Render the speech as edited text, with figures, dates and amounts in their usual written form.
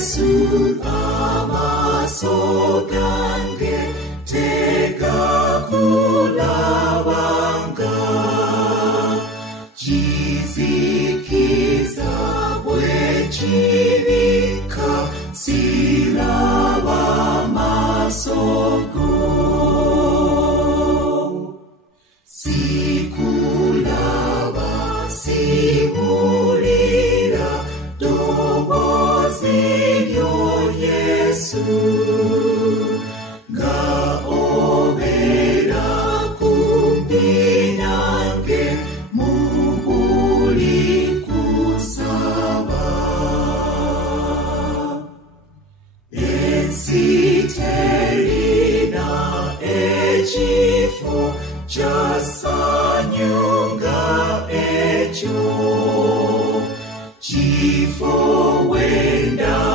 Yesu amasogange tega kulawanga jizikiza bwechirika silaba masogo sikulaba simulira dobozi lyo Yesu nga obera kumpi nange mu buli kusaba ensi terina ekifo ky'essanyu nga ekyo kifo wenda